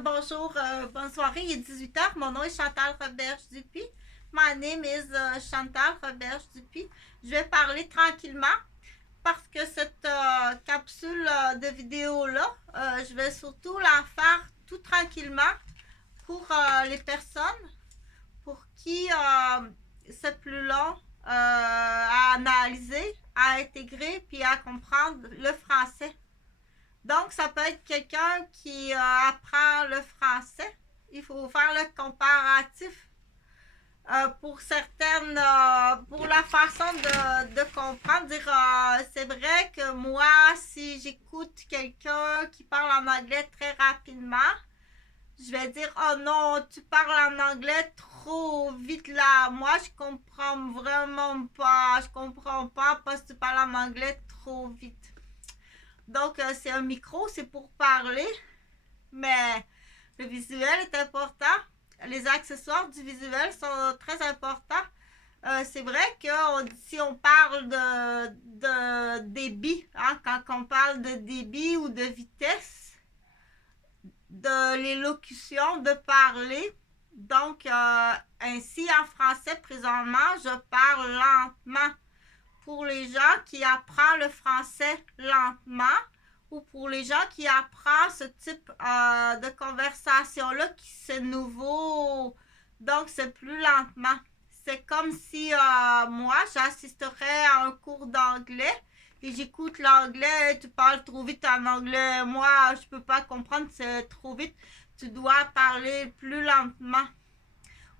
Bonjour, bonne soirée. Il est 18 h. Mon nom est Chantal Roberge-Dupuis. My name is Chantal Roberge-Dupuis. Je vais parler tranquillement parce que cette capsule de vidéo-là, je vais surtout la faire tout tranquillement pour les personnes pour qui c'est plus long à analyser, à intégrer puis à comprendre le français. Donc, ça peut être quelqu'un qui apprend le français. Il faut faire le comparatif pour certaines, pour la façon de comprendre. Dire, c'est vrai que moi, si j'écoute quelqu'un qui parle en anglais très rapidement, je vais dire, oh non, tu parles en anglais trop vite là. Moi, je comprends vraiment pas. Je comprends pas parce que tu parles en anglais trop vite. Donc, c'est un micro, c'est pour parler, mais le visuel est important. Les accessoires du visuel sont très importants. C'est vrai que si on parle de débit, hein, quand on parle de débit ou de vitesse, de l'élocution, de parler, donc ainsi en français présentement, je parle lentement. Pour les gens qui apprennent le français lentement ou pour les gens qui apprennent ce type de conversation-là qui c'est nouveau, donc c'est plus lentement. C'est comme si moi, j'assisterais à un cours d'anglais et j'écoute l'anglais, tu parles trop vite en anglais, moi, je peux pas comprendre, c'est trop vite, tu dois parler plus lentement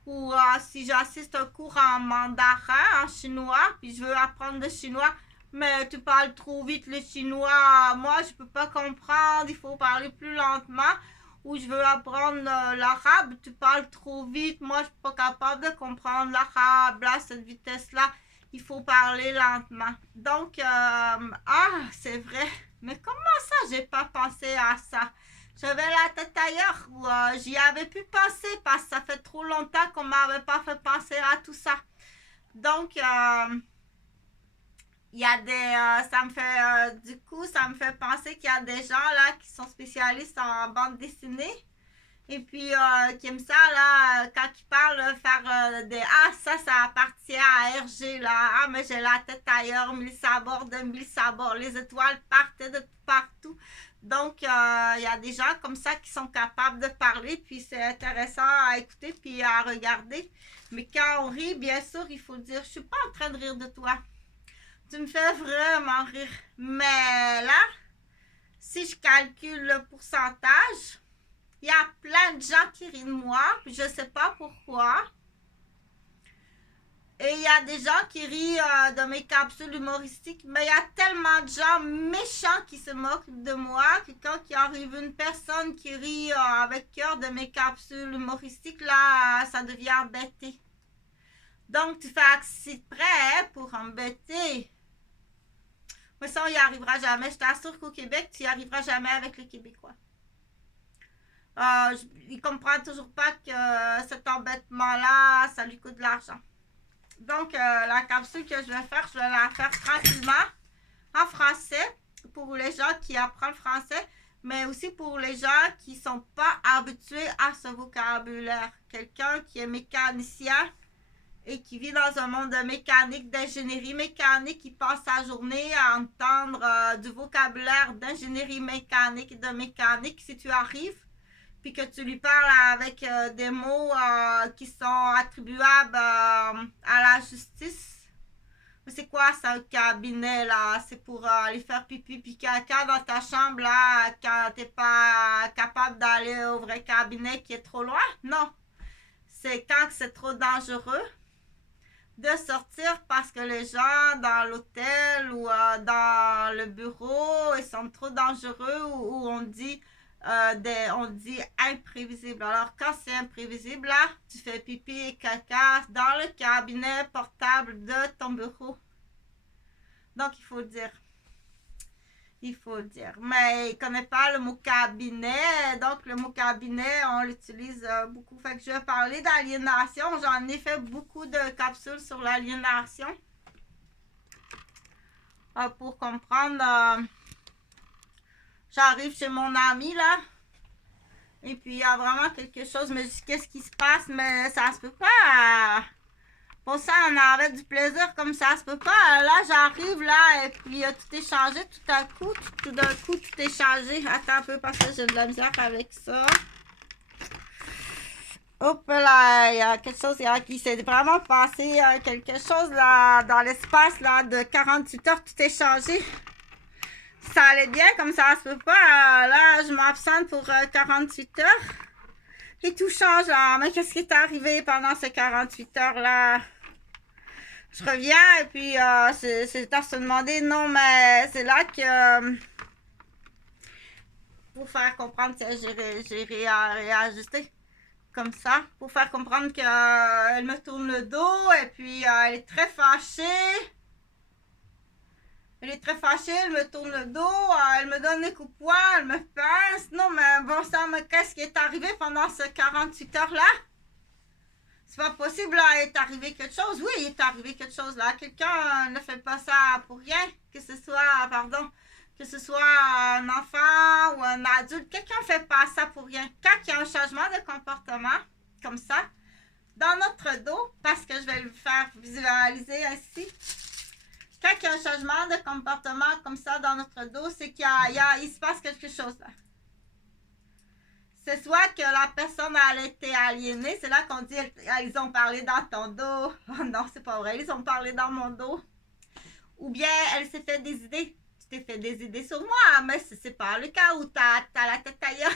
ou si j'assiste à un cours en mandarin, en chinois, puis je veux apprendre le chinois, mais tu parles trop vite le chinois, moi je peux pas comprendre, il faut parler plus lentement. Ou je veux apprendre l'arabe, tu parles trop vite, moi je suis pas capable de comprendre l'arabe, là, cette vitesse-là, il faut parler lentement. Donc, c'est vrai, mais comment ça j'ai pas pensé à ça? J'avais la tête ailleurs ou j'y avais pu penser parce que ça fait trop longtemps qu'on m'avait pas fait penser à tout ça. Donc, il y a ça me fait, du coup, ça me fait penser qu'il y a des gens là qui sont spécialistes en bande dessinée et puis qui aiment ça là, quand ils parlent, faire des ah, ça appartient à RG là, ah, mais j'ai la tête ailleurs, mille sabords de mille sabords, les étoiles partaient de partout. Donc, il y a des gens comme ça qui sont capables de parler, puis c'est intéressant à écouter, puis à regarder. Mais quand on rit, bien sûr, il faut dire, je suis pas en train de rire de toi. Tu me fais vraiment rire. Mais là, si je calcule le pourcentage, il y a plein de gens qui rient de moi, puis je sais pas pourquoi. Et il y a des gens qui rient de mes capsules humoristiques, mais il y a tellement de gens méchants qui se moquent de moi que quand il arrive une personne qui rit avec cœur de mes capsules humoristiques, là, ça devient embêté. Donc, tu fais exprès pour embêter. Mais ça, on n'y arrivera jamais. Je t'assure qu'au Québec, tu n'y arriveras jamais avec les Québécois. Il comprend toujours pas que cet embêtement-là, ça lui coûte de l'argent. Donc, la capsule que je vais faire, je vais la faire tranquillement en français pour les gens qui apprennent le français, mais aussi pour les gens qui ne sont pas habitués à ce vocabulaire. Quelqu'un qui est mécanicien et qui vit dans un monde de mécanique, d'ingénierie mécanique, qui passe sa journée à entendre du vocabulaire d'ingénierie mécanique et de mécanique. Si tu arrives puis que tu lui parles avec des mots qui sont attribuables à la justice. Mais c'est quoi ça, un cabinet là? C'est pour aller faire pipi puis caca dans ta chambre là quand t'es pas capable d'aller au vrai cabinet qui est trop loin? Non. C'est quand c'est trop dangereux de sortir parce que les gens dans l'hôtel ou dans le bureau ils sont trop dangereux ou on dit imprévisible. Alors quand c'est imprévisible, là, tu fais pipi et caca dans le cabinet portable de ton bureau. Donc il faut le dire. Il faut le dire. Mais il ne connaît pas le mot cabinet. Donc le mot cabinet, on l'utilise beaucoup. Fait que je vais parler d'aliénation. J'en ai fait beaucoup de capsules sur l'aliénation. Pour comprendre, j'arrive chez mon ami là. Et puis, il y a vraiment quelque chose. Mais je dis, qu'est-ce qui se passe? Mais ça se peut pas. Pour ça, on avait du plaisir comme ça se peut pas. Là, j'arrive là et puis tout est changé tout à coup. Tout d'un coup, tout est changé. Attends un peu parce que j'ai de la misère avec ça. Hop là, il y a quelque chose qui s'est vraiment passé. Quelque chose là dans l'espace là de 48 heures, tout est changé. Ça allait bien comme ça se peut pas. Là, je m'absente pour 48 heures. Et tout change là. Mais qu'est-ce qui est arrivé pendant ces 48 heures là? Je reviens et puis c'est à se demander, non, mais c'est là que pour faire comprendre que j'ai réajusté comme ça, pour faire comprendre qu'elle me tourne le dos et puis elle est très fâchée. Elle est très fâchée, elle me tourne le dos, elle me donne des coups de poing, elle me pince. Non, mais bon sang, mais qu'est-ce qui est arrivé pendant ces 48 heures-là? C'est pas possible, là, il est arrivé quelque chose. Oui, il est arrivé quelque chose, là. Quelqu'un ne fait pas ça pour rien. Que ce soit, pardon, que ce soit un enfant ou un adulte. Quelqu'un ne fait pas ça pour rien. Quand il y a un changement de comportement, comme ça, dans notre dos, parce que je vais le faire visualiser ainsi. Quand il y a un changement de comportement comme ça dans notre dos, c'est qu'il se passe quelque chose, là. C'est soit que la personne a été aliénée, c'est là qu'on dit ils ont parlé dans ton dos. Oh non, c'est pas vrai, ils ont parlé dans mon dos. Ou bien elle s'est fait des idées. Tu t'es fait des idées sur moi, mais c'est pas le cas où t'as la tête ailleurs.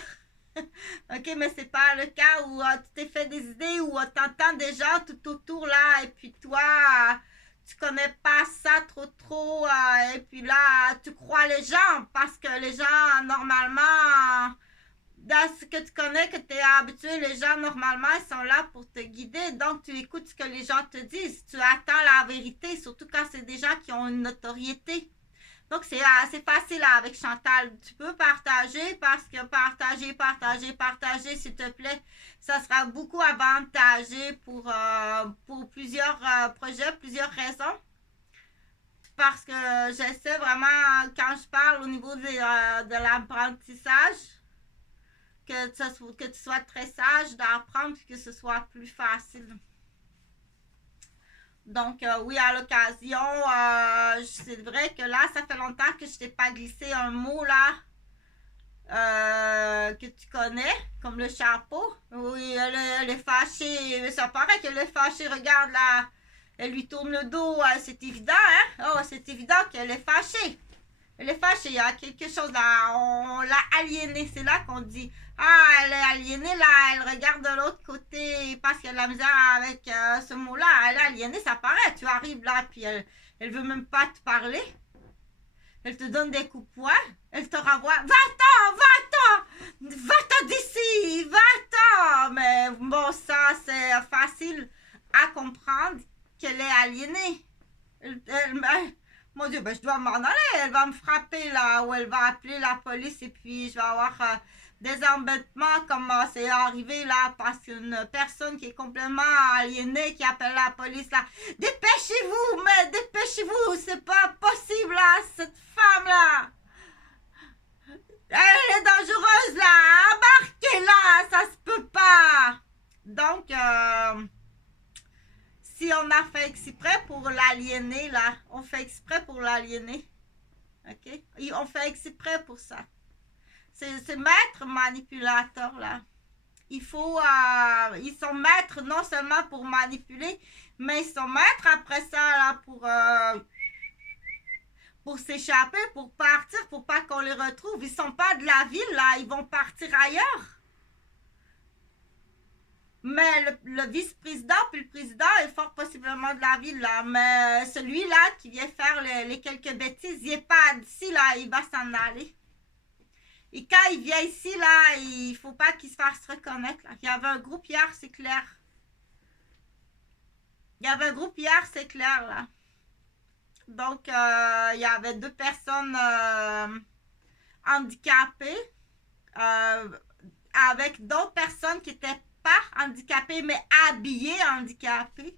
Ok, mais c'est pas le cas où tu t'es fait des idées, où t'entends des gens tout autour là, et puis toi, tu connais pas ça trop, et puis là, tu crois les gens, parce que les gens, normalement, dans ce que tu connais, que tu es habitué, les gens, normalement, ils sont là pour te guider. Donc, tu écoutes ce que les gens te disent. Tu attends la vérité, surtout quand c'est des gens qui ont une notoriété. Donc, c'est assez facile là, avec Chantal. Tu peux partager parce que partager, s'il te plaît. Ça sera beaucoup avantageux pour plusieurs projets, plusieurs raisons. Parce que j'essaie vraiment, quand je parle au niveau de l'apprentissage, que tu sois très sage d'apprendre et que ce soit plus facile. Donc, oui, à l'occasion, c'est vrai que là, ça fait longtemps que je t'ai pas glissé un mot là que tu connais, comme le chapeau. Oui, elle est fâchée. Ça paraît qu'elle est fâchée. Regarde là, elle lui tourne le dos. C'est évident, hein? Oh, c'est évident qu'elle est fâchée. Elle est fâchée, il y a quelque chose là, on l'a aliénée, c'est là qu'on dit, ah, elle est aliénée là, elle regarde de l'autre côté parce qu'elle a de la misère avec ce mot-là, elle est aliénée, ça paraît, tu arrives là, puis elle veut même pas te parler, elle te donne des coups de poing, elle te renvoie, va-t'en d'ici, va-t'en, mais bon, ça c'est facile à comprendre qu'elle est aliénée, mon Dieu, ben je dois m'en aller. Elle va me frapper là, ou elle va appeler la police et puis je vais avoir des embêtements comme c'est arrivé là parce qu'une personne qui est complètement aliénée qui appelle la police là. Dépêchez-vous, mais dépêchez-vous, c'est pas possible là, cette femme là. Elle est dangereuse là, embarquez là, ça se peut pas. Donc, si on a fait exprès pour l'aliéner, là, on fait exprès pour l'aliéner. OK? On fait exprès pour ça. C'est maître manipulateur, là. Ils sont maîtres non seulement pour manipuler, mais ils sont maîtres après ça, là, pour s'échapper, pour partir, pour pas qu'on les retrouve. Ils sont pas de la ville, là. Ils vont partir ailleurs. Mais le vice-président puis le président est fort possiblement de la ville, là. Mais celui-là qui vient faire les quelques bêtises, il n'est pas d'ici, là. Il va s'en aller. Et quand il vient ici, là, il faut pas qu'il se fasse reconnaître, là. Il y avait un groupe hier, c'est clair. Il y avait un groupe hier, c'est clair, là. Donc, il y avait 2 personnes handicapées avec d'autres personnes qui étaient pas handicapés, mais habillés handicapés.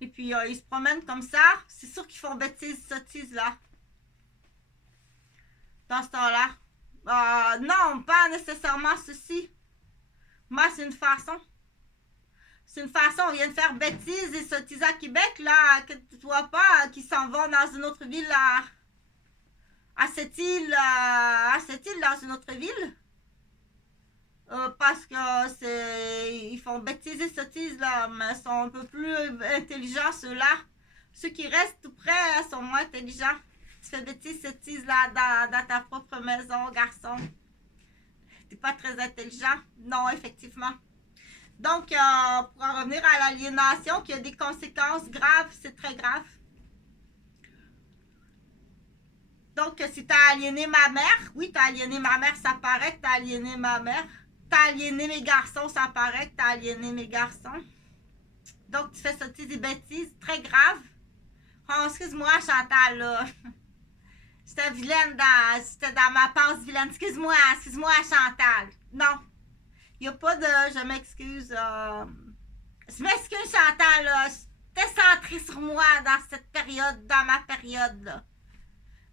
Et puis, ils se promènent comme ça. C'est sûr qu'ils font bêtises, sottises, là. Dans ce temps-là. Non, pas nécessairement ceci. Moi, c'est une façon. C'est une façon, on vient de faire bêtises et sottises à Québec, là, que tu vois pas, qui s'en vont dans une autre ville, là, à cette île, dans une autre ville. Parce que ils font bêtises et sottises, là, mais ils sont un peu plus intelligents, ceux-là. Ceux qui restent tout près sont moins intelligents. Tu fais bêtises, sottises, là, dans ta propre maison, garçon. T'es pas très intelligent. Non, effectivement. Donc, pour en revenir à l'aliénation, qui a des conséquences graves, c'est très grave. Donc, si tu as aliéné ma mère, oui, tu as aliéné ma mère, ça paraît que tu as aliéné ma mère. Tu as aliéné mes garçons, ça paraît que tu as aliéné mes garçons. Donc, tu fais sortir des bêtises très graves. Oh, excuse-moi, Chantal, là. J'étais vilaine, j'étais dans ma passe vilaine. Excuse-moi, Chantal. Non. Il n'y a pas de je m'excuse. Je m'excuse, Chantal, là. J'étais centrée sur moi dans cette période, dans ma période, là.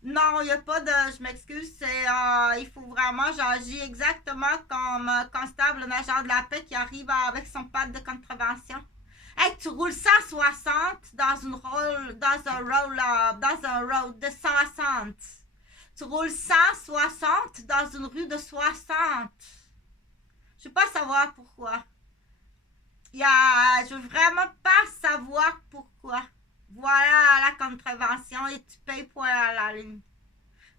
Non, il n'y a pas de je m'excuse. Il faut vraiment, j'agis exactement comme constable, un agent de la paix qui arrive avec son pad de contravention. Hey, tu roules 160 dans un road de 160. Tu roules 160 dans une rue de 60. Je veux pas savoir pourquoi. Je veux vraiment pas savoir pourquoi. Voilà la contravention et tu payes pour aller à la ligne.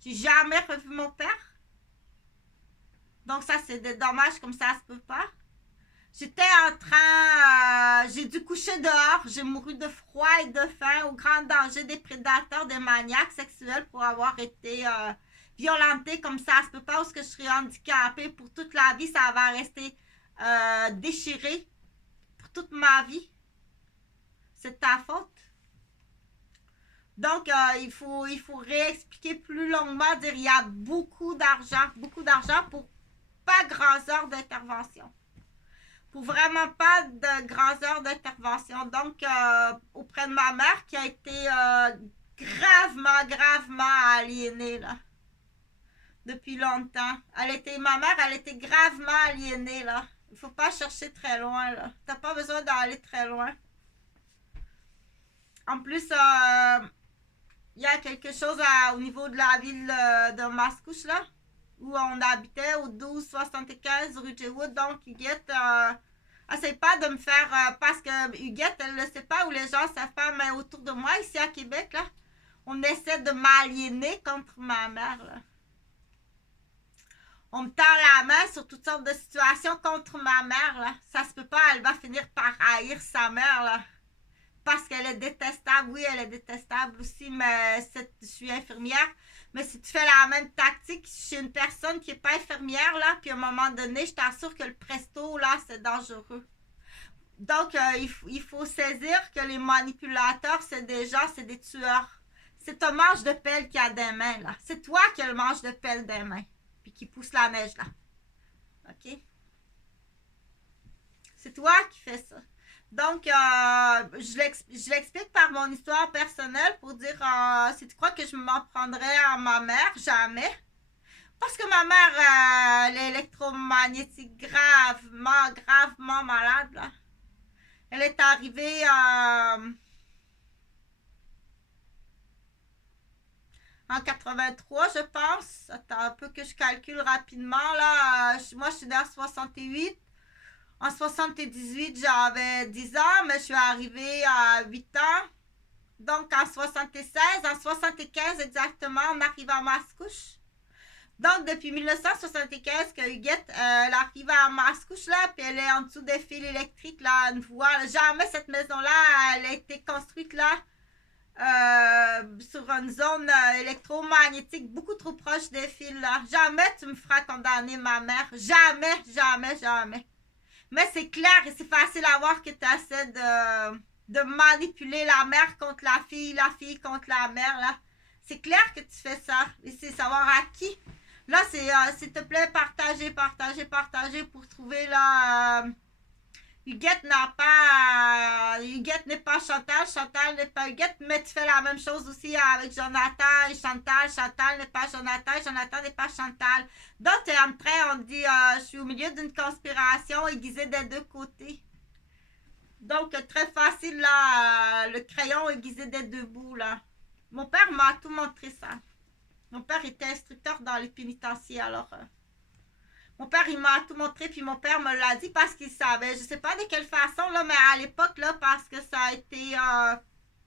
J'ai jamais revu mon père. Donc ça, c'est des dommages comme ça se peut pas. J'étais en train... j'ai dû coucher dehors. J'ai mouru de froid et de faim au grand danger des prédateurs, des maniaques sexuels pour avoir été violentée comme ça se peut pas. Parce que je serais handicapée pour toute la vie. Ça va rester déchiré pour toute ma vie. C'est ta faute. Donc, il faut réexpliquer plus longuement, dire il y a beaucoup d'argent pour pas grand heures d'intervention. Pour vraiment pas de grandes heures d'intervention. Donc, auprès de ma mère qui a été gravement aliénée, là. Depuis longtemps. Ma mère, elle était gravement aliénée, là. Il faut pas chercher très loin, là. T'as pas besoin d'aller très loin. En plus, il y a quelque chose au niveau de la ville de Mascouche, là, où on habitait, au 1275 rue Jaywood. Donc, Huguette, essaye pas de me faire... parce que Huguette, elle ne sait pas, où les gens savent pas, mais autour de moi, ici à Québec, là, on essaie de m'aliéner contre ma mère, là. On me tend la main sur toutes sortes de situations contre ma mère, là. Ça se peut pas, elle va finir par haïr sa mère, là. Parce qu'elle est détestable. Oui, elle est détestable aussi, mais je suis infirmière. Mais si tu fais la même tactique chez une personne qui n'est pas infirmière, là, puis à un moment donné, je t'assure que le presto, là, c'est dangereux. Donc, il faut saisir que les manipulateurs, c'est des gens, c'est des tueurs. C'est un manche de pelle qui a des mains, là. C'est toi qui as le manche de pelle des mains, puis qui pousse la neige, là. OK? C'est toi qui fais ça. Donc, je l'explique par mon histoire personnelle pour dire, si tu crois que je m'en prendrais à ma mère, jamais. Parce que ma mère, elle est électromagnétique gravement malade, là. Elle est arrivée en 83, je pense. Attends un peu que je calcule rapidement, là. Moi, je suis née en 68. En 78, j'avais 10 ans, mais je suis arrivée à 8 ans. Donc, en 76, en 75 exactement, on arrive à Mascouche. Donc, depuis 1975 que Huguette, elle arrive à Mascouche, là, puis elle est en dessous des fils électriques, là, une voie. Jamais cette maison-là, elle a été construite, là, sur une zone électromagnétique beaucoup trop proche des fils, là. Jamais tu me feras condamner ma mère. Jamais. Mais c'est clair et c'est facile à voir que tu essaies de manipuler la mère contre la fille contre la mère, là. C'est clair que tu fais ça. Et c'est savoir à qui. Là, c'est, s'il te plaît, partager pour trouver, là, Huguette n'a pas... Huguette n'est pas Chantal, Chantal n'est pas Huguette, mais tu fais la même chose aussi avec Jonathan et Chantal. Chantal n'est pas Jonathan, Jonathan n'est pas Chantal. Donc, tu es en train, on dit, je suis au milieu d'une conspiration aiguisée des deux côtés. Donc, très facile, là, le crayon aiguisé des deux bouts, là. Mon père m'a tout montré ça. Mon père était instructeur dans les pénitenciers, alors... mon père, il m'a tout montré, puis mon père me l'a dit parce qu'il savait. Je sais pas de quelle façon, là, mais à l'époque, là, parce que ça a été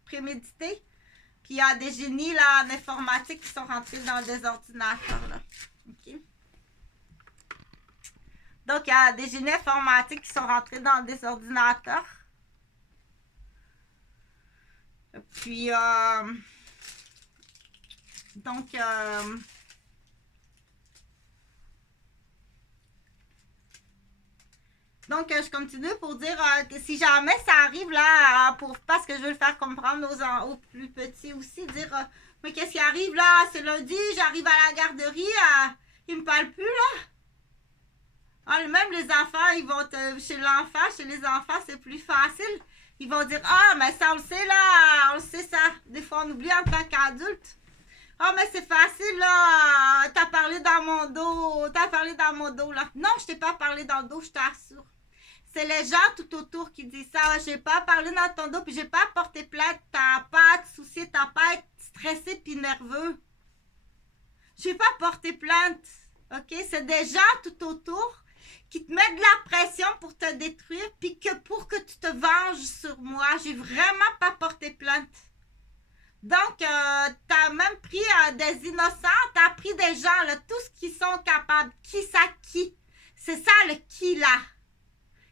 prémédité. Puis il y a des génies, là, en informatique qui sont rentrés dans des ordinateurs, là. OK? Donc, il y a des génies informatiques qui sont rentrés dans des ordinateurs. Puis, donc, je continue pour dire que si jamais ça arrive là, parce que je veux le faire comprendre aux plus petits aussi, dire mais qu'est-ce qui arrive là, c'est lundi, j'arrive à la garderie, ils me parlent plus là. Ah, même les enfants, ils vont chez les enfants, c'est plus facile. Ils vont dire ah, mais ça on le sait là, on le sait ça. Des fois on oublie en tant qu'adulte. Ah, mais c'est facile, là. T'as parlé dans mon dos, là. Non, je t'ai pas parlé dans le dos, je t'assure. C'est les gens tout autour qui disent ça. J'ai pas parlé dans ton dos, puis j'ai pas porté plainte. T'as pas à te soucier, t'as pas à être stressé puis nerveux. J'ai pas porté plainte. OK? C'est des gens tout autour qui te mettent de la pression pour te détruire, puis que pour que tu te venges sur moi, j'ai vraiment pas porté plainte. Donc, tu as même pris des innocents, tu as pris des gens, là, tous qui sont capables. Qui ça, qui? C'est ça le qui là.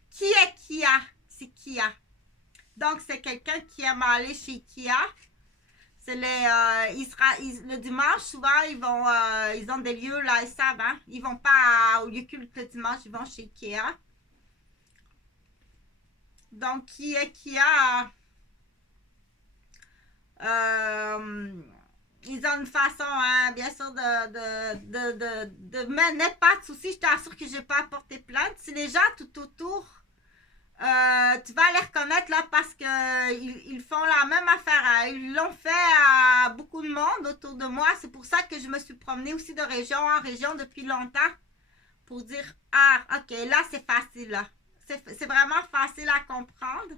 Qui est Kia? C'est Kia. Donc, c'est quelqu'un qui aime aller chez Kia. C'est le dimanche, souvent, ils ont des lieux là, ils savent, hein? Ils vont pas au lieu culte le dimanche, ils vont chez Kia. Donc, qui est Kia? Ils ont une façon, hein, bien sûr, mais n'aie pas de soucis, je t'assure que je n'ai pas apporté plainte. Si les gens tout autour, tu vas les reconnaître là parce qu'ils font la même affaire. Hein. Ils l'ont fait à beaucoup de monde autour de moi. C'est pour ça que je me suis promenée aussi de région en région depuis longtemps pour dire, ah, ok, là c'est facile. Là. C'est vraiment facile à comprendre.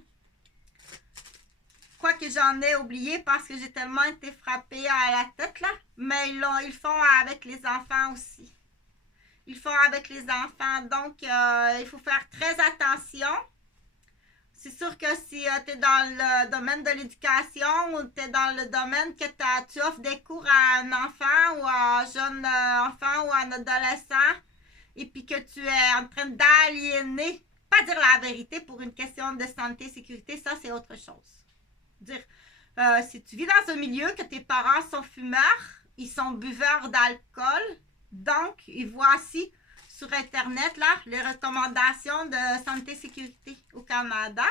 Quoique j'en ai oublié parce que j'ai tellement été frappée à la tête là. Mais ils font avec les enfants aussi. Ils font avec les enfants. Donc, il faut faire très attention. C'est sûr que si tu es dans le domaine de l'éducation ou tu es dans le domaine que tu offres des cours à un enfant ou à un jeune enfant ou à un adolescent et puis que tu es en train d'aliéner, pas dire la vérité pour une question de santé et sécurité, ça c'est autre chose. Dire, si tu vis dans un milieu que tes parents sont fumeurs, ils sont buveurs d'alcool, donc voici sur internet là les recommandations de santé et sécurité au Canada.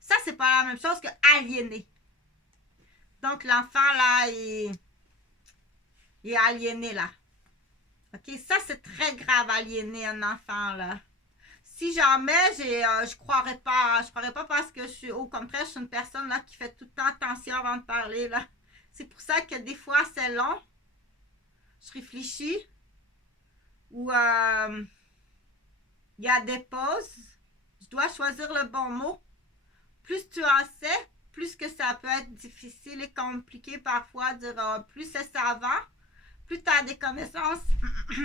Ça c'est pas la même chose que aliéner. Donc l'enfant là il est aliéné là. Ok, ça c'est très grave aliéner un enfant là. Si jamais je croirais pas parce que au contraire, je suis une personne là qui fait tout le temps attention avant de parler là. C'est pour ça que des fois c'est long. Je réfléchis ou il y a des pauses. Je dois choisir le bon mot. Plus tu en sais, plus que ça peut être difficile et compliqué parfois. Plus c'est savant, plus tu as des connaissances,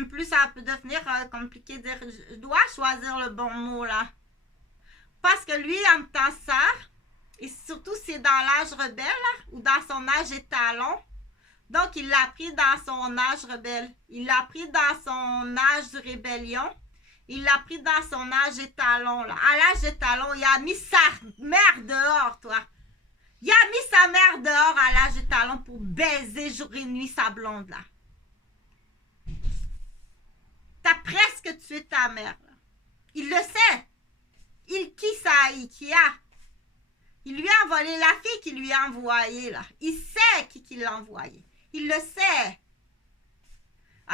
plus ça peut devenir compliqué de dire je dois choisir le bon mot là. Parce que lui entend ça, et surtout c'est dans l'âge rebelle là, ou dans son âge étalon. Donc il l'a pris dans son âge rebelle. Il l'a pris dans son âge de rébellion. Il l'a pris dans son âge étalon là. À l'âge étalon, il a mis sa mère dehors, toi. Il a mis sa mère dehors à l'âge étalon pour baiser jour et nuit sa blonde là. T'as presque tué ta mère. Là. Il le sait. Qui ça, qui a. Il lui a volé la fille qu'il lui a envoyée là. Il sait qui l'a envoyé. Il le sait.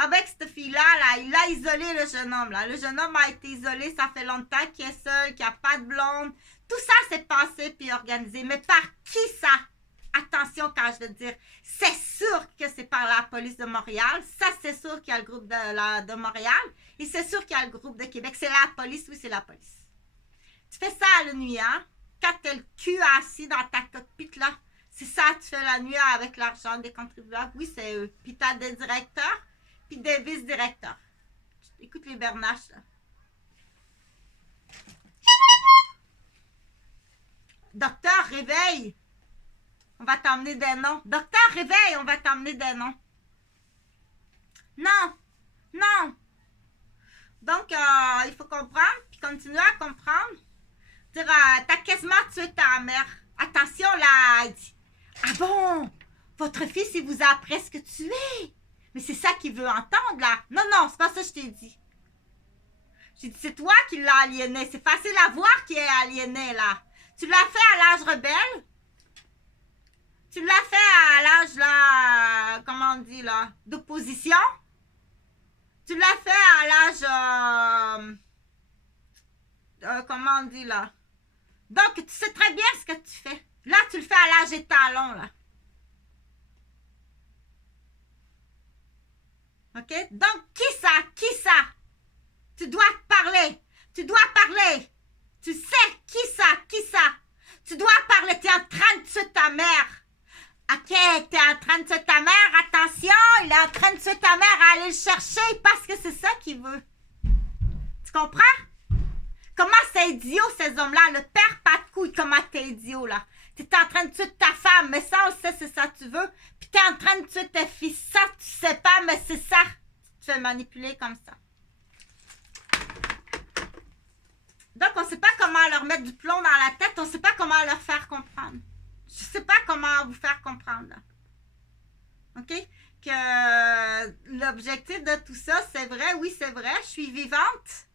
avec cette fille-là, là, il a isolé le jeune homme. Là. Le jeune homme a été isolé, ça fait longtemps qu'il est seul, qu'il n'y a pas de blonde. Tout ça, c'est pensé puis organisé. Mais par qui ça? Attention quand je veux dire, c'est sûr que c'est par la police de Montréal. Ça, c'est sûr qu'il y a le groupe de Montréal. Et c'est sûr qu'il y a le groupe de Québec. C'est la police, oui, c'est la police. Tu fais ça à la nuit, hein? Quand t'as le cul assis dans ta cockpit, là, c'est ça que tu fais la nuit avec l'argent des contribuables. Oui, c'est eux. Puis t'as des directeurs, puis des vice-directeurs. Écoute les bernaches, là. Docteur, réveille! On va t'emmener des noms. Docteur, réveille, on va t'emmener des noms. Non, non. Donc, il faut comprendre, puis continuer à comprendre. Dire, t'as quasiment tué ta mère. Attention, là, elle dit, ah bon, votre fils, il vous a presque tué. Mais c'est ça qu'il veut entendre, là. Non, non, c'est pas ça que je t'ai dit. J'ai dit, c'est toi qui l'as aliéné. C'est facile à voir qui est aliéné, là. Tu l'as fait à l'âge rebelle. Tu l'as fait à l'âge, là, comment on dit, là, d'opposition. Tu l'as fait à l'âge, comment on dit, là. Donc, tu sais très bien ce que tu fais. Là, tu le fais à l'âge étalon, là. OK? Donc, qui ça? Qui ça? Tu dois parler. Tu dois parler. Tu sais qui ça? Qui ça? Tu dois parler. Tu es en train de tuer ta mère. OK, tu es en train de tuer ta mère. Attention, il est en train de tuer ta mère. Allez le chercher parce que c'est ça qu'il veut. Tu comprends? Comment c'est idiot, ces hommes-là? Le père pas de couilles, comment t'es idiot, là? Tu es en train de tuer ta femme, mais ça, on le sait, c'est ça que tu veux. Puis tu es en train de tuer tes fils. Ça, tu sais pas, mais c'est ça. Tu te fais manipuler comme ça. Donc, on ne sait pas comment leur mettre du plomb dans la tête. On ne sait pas comment leur faire comprendre. Je ne sais pas comment vous faire comprendre, là. OK? Que l'objectif de tout ça, c'est vrai, oui, c'est vrai, je suis vivante.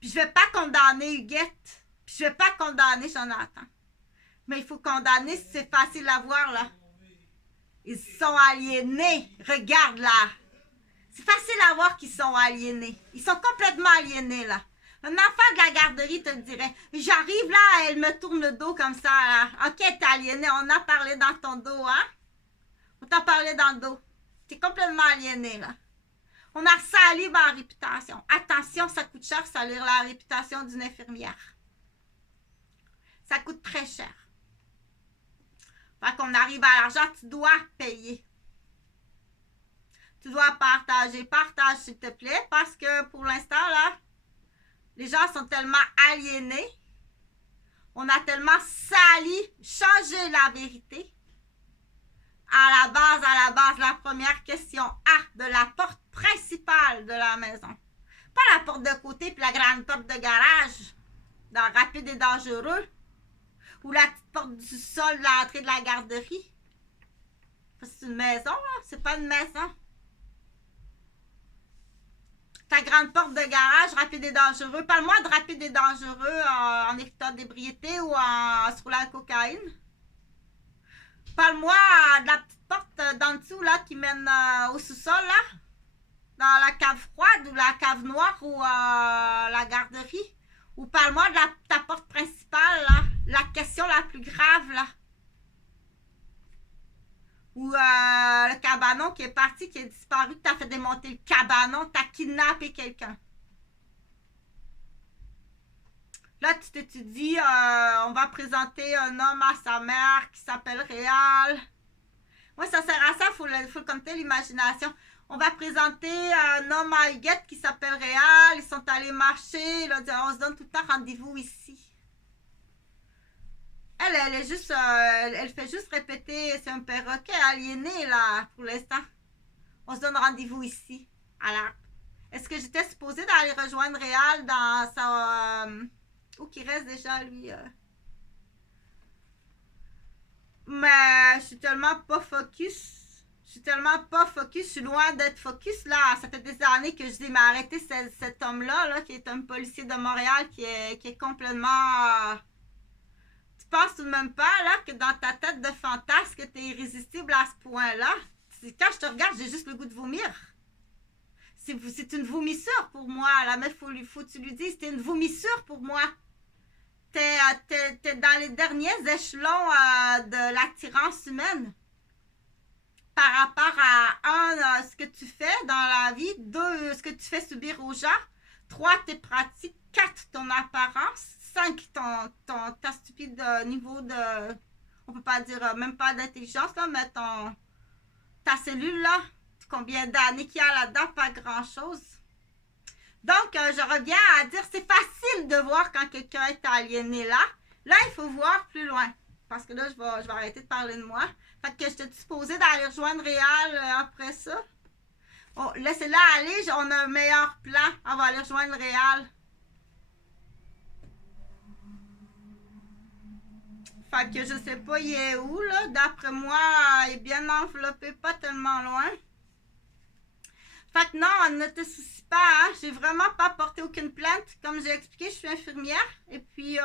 Puis je ne vais pas condamner Huguette. Puis je ne vais pas condamner Jonathan. Mais il faut condamner si c'est facile à voir, là. Ils sont aliénés. Regarde, là. C'est facile à voir qu'ils sont aliénés. Ils sont complètement aliénés, là. Un enfant de la garderie te dirait, j'arrive là, elle me tourne le dos comme ça, là. OK, t'es aliéné, on a parlé dans ton dos, hein? On t'a parlé dans le dos. T'es complètement aliéné, là. On a sali ma réputation. Attention, ça coûte cher salir la réputation d'une infirmière. Ça coûte très cher. Fait qu'on arrive à l'argent, tu dois payer. Tu dois partager. Partage, s'il te plaît, parce que pour l'instant, là, les gens sont tellement aliénés. On a tellement sali, changé la vérité. À la base, la première question A de la porte principale de la maison. Pas la porte de côté puis la grande porte de garage dans Rapide et Dangereux. Ou la petite porte du sol de l'entrée de la garderie. C'est une maison, là. C'est pas une maison. Ta grande porte de garage, Rapide et Dangereux. Parle-moi de Rapide et Dangereux en état d'ébriété ou en sur la cocaïne. Parle-moi de la petite porte d'en dessous là, qui mène au sous-sol, là. Dans la cave froide ou la cave noire ou la garderie. Ou parle-moi de ta porte principale, là. La question la plus grave, là. Ou le cabanon qui est parti, qui est disparu, que tu as fait démonter le cabanon, tu as kidnappé quelqu'un. Là, tu t'étudies, on va présenter un homme à sa mère qui s'appelle Réal. Moi, ça sert à ça, il faut compter l'imagination. On va présenter un homme à Huguette qui s'appelle Réal. Ils sont allés marcher, là, on se donne tout le temps rendez-vous ici. Elle est juste, elle fait juste répéter, c'est un perroquet aliéné, là, pour l'instant. On se donne rendez-vous ici, à l'arbre. Est-ce que j'étais supposée d'aller rejoindre Réal dans sa... où qu'il reste déjà, lui? Mais je suis tellement pas focus. Je suis loin d'être focus, là. Ça fait des années que je dis, mais arrêtez cet homme-là, là, qui est un policier de Montréal, qui est complètement... Tu penses tout de même pas, là, que dans ta tête de fantasme, que t'es irrésistible à ce point-là. Quand je te regarde, j'ai juste le goût de vomir. C'est une vomissure pour moi, là, mais faut que tu lui dises, c'est une vomissure pour moi. T'es dans les derniers échelons de l'attirance humaine par rapport à un, ce que tu fais dans la vie, deux, ce que tu fais subir aux gens, trois, tes pratiques, quatre, ton apparence, cinq, ta stupide niveau de, on peut pas dire même pas d'intelligence, là, mais ta cellule, là, combien d'années qu'il y a là-dedans, pas grand-chose. Donc, je reviens à dire, c'est facile de voir quand quelqu'un est aliéné là. Là, il faut voir plus loin. Parce que là, je vais arrêter de parler de moi. Fait que j'étais disposée d'aller rejoindre Réal après ça. Oh, laissez-la aller, on a un meilleur plan. On va aller rejoindre Réal. Fait que je sais pas, il est où, là. D'après moi, il est bien enveloppé, pas tellement loin. Fait que non, ne te soucie pas, hein? J'ai vraiment pas porté aucune plainte. Comme j'ai expliqué, je suis infirmière. Et puis,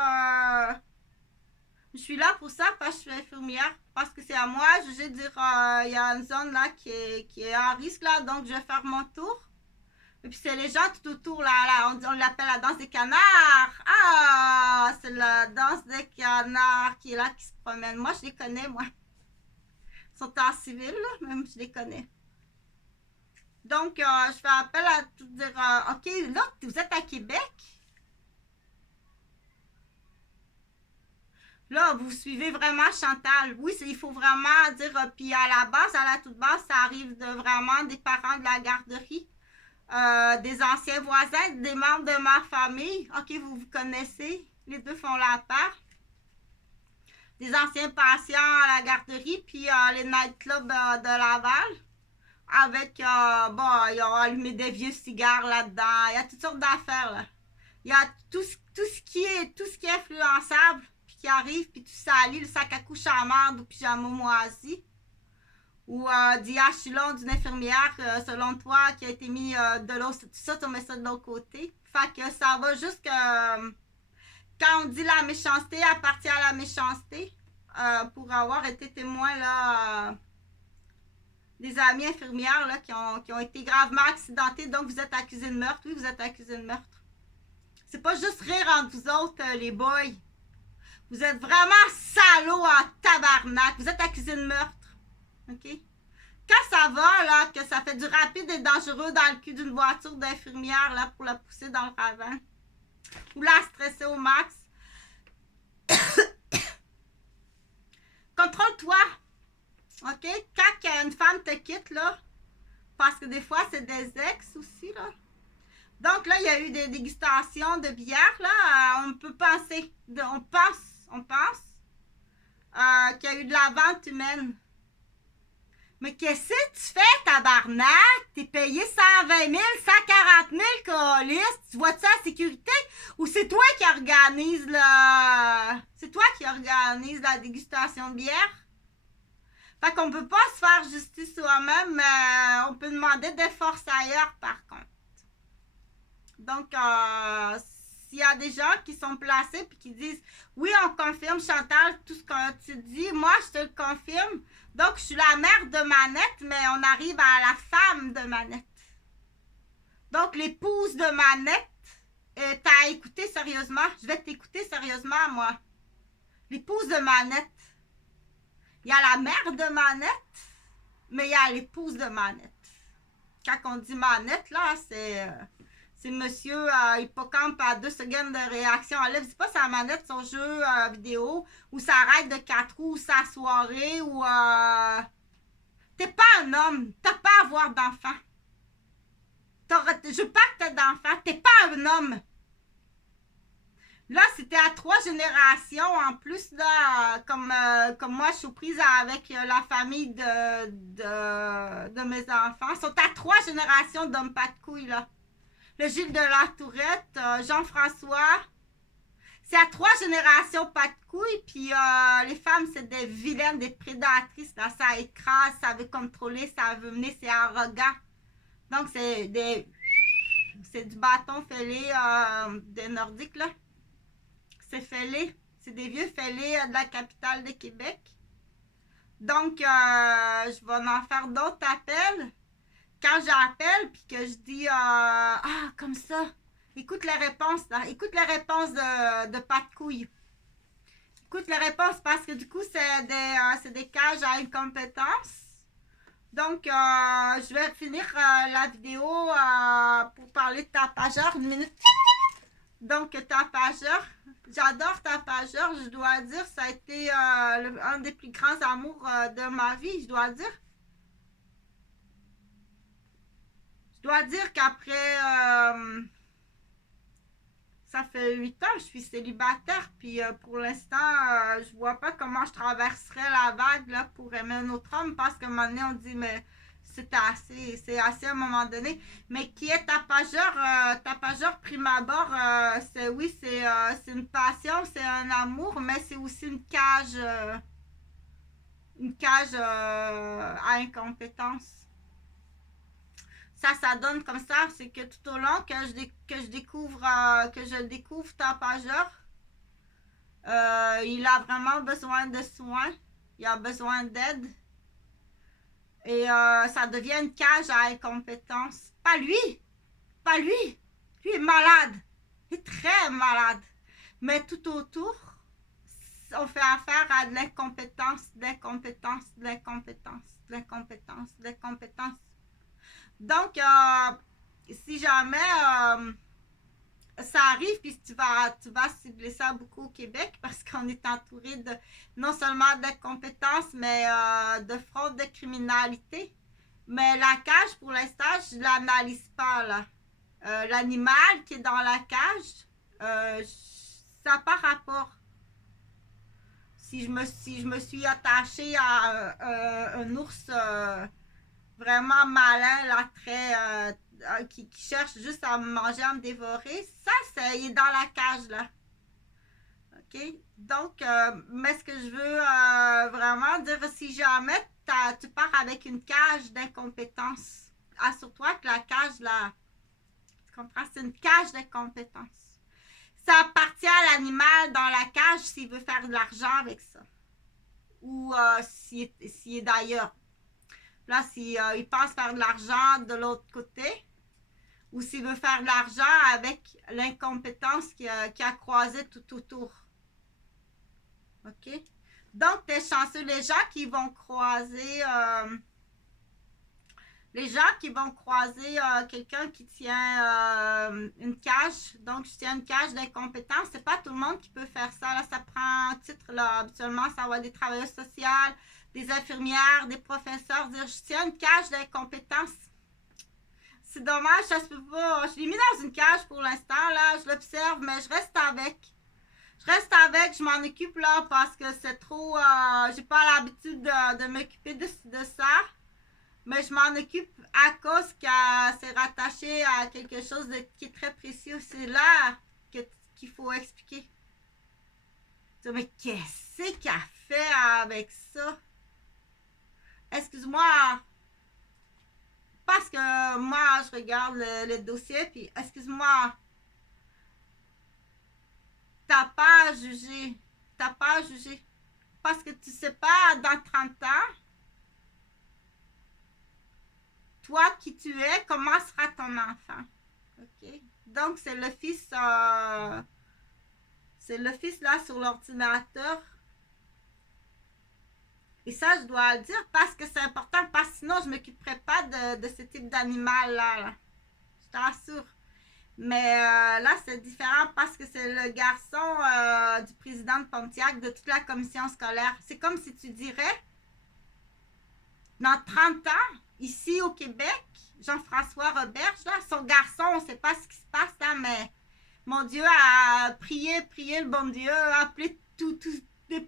je suis là pour ça parce que je suis infirmière. Parce que c'est à moi, je vais dire, il y a une zone là qui est en risque là, donc je vais faire mon tour. Et puis c'est les gens tout autour là, on l'appelle la danse des canards. Ah, c'est la danse des canards qui est là, qui se promène. Moi, je les connais, moi. Ils sont en civil, là, même je les connais. Donc, je fais appel à tout dire, OK, là, vous êtes à Québec. Là, vous suivez vraiment Chantal. Oui, il faut vraiment dire, puis à la toute base, ça arrive de vraiment des parents de la garderie, des anciens voisins, des membres de ma famille. OK, vous connaissez, les deux font la part. Des anciens patients à la garderie, puis les nightclubs de Laval. Avec, bon, ils ont allumé des vieux cigares là-dedans. Il y a toutes sortes d'affaires, là. Il y a tout ce qui est influençable, puis qui arrive, puis tu salis le sac à couche à merde ou pyjama moisi. Ou diachylon d'une infirmière, selon toi, qui a été mis de l'autre. Tout ça, tu mets ça de l'autre côté. Fait que ça va juste que quand on dit la méchanceté appartient à la méchanceté, pour avoir été témoin, là... des amies infirmières là, qui ont été gravement accidentées. Donc, vous êtes accusés de meurtre. Oui, vous êtes accusés de meurtre. C'est pas juste rire entre vous autres, les boys. Vous êtes vraiment salauds en tabarnak. Vous êtes accusés de meurtre. OK? Quand ça va, là, que ça fait du rapide et dangereux dans le cul d'une voiture d'infirmière, là, pour la pousser dans le ravin, ou la stresser au max, contrôle-toi. OK? Quand une femme te quitte, là, parce que des fois, c'est des ex aussi, là. Donc là, il y a eu des dégustations de bière, là. On peut penser, on pense qu'il y a eu de la vente humaine. Mais qu'est-ce que tu fais, tabarnak? T'es payé 120 000, 140 000, câlisse. Tu vois ça en sécurité? Ou c'est toi qui organise la dégustation de bière? Fait qu'on peut pas se faire justice soi-même, mais on peut demander des forces ailleurs, par contre. Donc, s'il y a des gens qui sont placés et qui disent « Oui, on confirme, Chantal, tout ce que tu dis. Moi, je te le confirme. Donc, je suis la mère de Manette, mais on arrive à la femme de Manette. Donc, l'épouse de Manette, t'as écouté sérieusement. Je vais t'écouter sérieusement, moi. L'épouse de Manette. Il y a la mère de Manette, mais il y a l'épouse de Manette. Quand on dit Manette, là, c'est monsieur hippocampe à 2 secondes de réaction. Elle ne dit pas sa manette, son jeu vidéo, ou sa ride de 4 roues, ou sa soirée, ou... T'es pas un homme. T'as pas à avoir d'enfant. Je veux pas que t'aies d'enfant. T'es pas un homme. Là, c'était à 3 générations. En plus, là, comme moi, je suis prise avec la famille de mes enfants. Ils sont à 3 générations d'hommes pas de couilles, là. Le Gilles de la Tourette, Jean-François. C'est à 3 générations pas de couilles. Puis les femmes, c'est des vilaines, des prédatrices. Là. Ça écrase, ça veut contrôler, ça veut mener, c'est arrogant. Donc, c'est du bâton fêlé des Nordiques, là. C'est fêlé. C'est des vieux fêlés de la capitale de Québec. Donc, je vais en faire d'autres appels. quand j'appelle puis que je dis ah, comme ça, écoute les réponses là, écoute les réponses de pas de couilles. Écoute les réponses parce que du coup, c'est des cages à incompétence. Donc, je vais finir la vidéo pour parler de Tapageur. Une minute. Donc, Tapageur, j'adore Tapageur. Je dois dire, ça a été un des plus grands amours de ma vie, je dois dire. Je dois dire qu'après, ça fait 8 ans, je suis célibataire, puis pour l'instant, je vois pas comment je traverserais la vague là, pour aimer un autre homme, parce qu'à un moment donné, on dit, mais c'est assez à un moment donné. Mais qui est tapageur prime abord, c'est une passion, c'est un amour, mais c'est aussi une cage à incompétence. Ça donne comme ça, c'est que tout au long que je découvre Tapageur, il a vraiment besoin de soins, il a besoin d'aide, et ça devient une cage à incompétence. Pas lui, lui est malade, il est très malade, mais tout autour, on fait affaire à de l'incompétence, Donc, si jamais ça arrive, puis tu vas cibler ça beaucoup au Québec parce qu'on est entouré de non seulement d'incompétences, mais de fraude, de criminalité. Mais la cage, pour l'instant, je ne l'analyse pas, là. L'animal qui est dans la cage, ça n'a pas rapport. Si je me suis attachée à un ours vraiment malin, là, très qui cherche juste à me manger, à me dévorer, ça, il est dans la cage, là. OK? Donc, mais ce que je veux vraiment dire, si jamais tu pars avec une cage d'incompétence, assure-toi que la cage, là, tu comprends? C'est une cage d'incompétence. Ça appartient à l'animal dans la cage s'il veut faire de l'argent avec ça. Ou s'il est d'ailleurs. Là, s'il pense faire de l'argent de l'autre côté, ou s'il veut faire de l'argent avec l'incompétence qui a croisé tout autour. OK? Donc, t'es chanceux. Les gens qui vont croiser quelqu'un qui tient une cage, donc je tiens une cage d'incompétence, c'est pas tout le monde qui peut faire ça. Là, ça prend un titre, là, habituellement, ça va être des travailleurs sociaux, des infirmières, des professeurs, dire je tiens une cage d'incompétence. C'est dommage, ça se peut pas. Je l'ai mis dans une cage pour l'instant, là, je l'observe, mais je reste avec. Je m'en occupe là parce que c'est trop. J'ai pas l'habitude de m'occuper de ça. Mais je m'en occupe à cause que c'est rattaché à quelque chose qui est très précieux. C'est là qu'il faut expliquer. Mais qu'est-ce qu'elle a fait avec ça? Excuse-moi. Parce que moi, je regarde le dossier, puis excuse-moi. T'as pas à juger. Parce que tu sais pas, dans 30 ans, toi qui tu es, comment sera ton enfant. OK? Donc, c'est le fils là sur l'ordinateur. Et ça, je dois le dire parce que c'est important, parce que sinon, je ne m'occuperais pas de ce type d'animal-là. Là. Je t'assure. Mais là, c'est différent parce que c'est le garçon du président de Pontiac, de toute la commission scolaire. C'est comme si tu dirais, dans 30 ans, ici au Québec, Jean-François Roberge, là, son garçon, on ne sait pas ce qui se passe là, mais mon Dieu a prié le bon Dieu, a appelé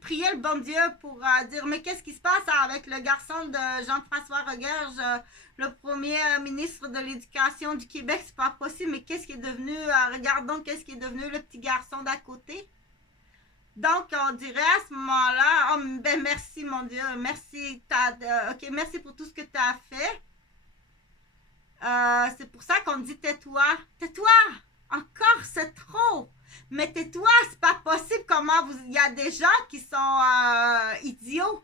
prier le bon Dieu pour dire mais qu'est-ce qui se passe avec le garçon de Jean-François Roberge, le premier ministre de l'Éducation du Québec, c'est pas possible, mais qu'est-ce qui est devenu, regardons qu'est-ce qui est devenu le petit garçon d'à côté. Donc, on dirait à ce moment-là, oh, ben merci mon Dieu, merci, merci pour tout ce que tu as fait. C'est pour ça qu'on dit tais-toi, encore c'est trop. Mais tais-toi, c'est pas possible comment il y a des gens qui sont idiots.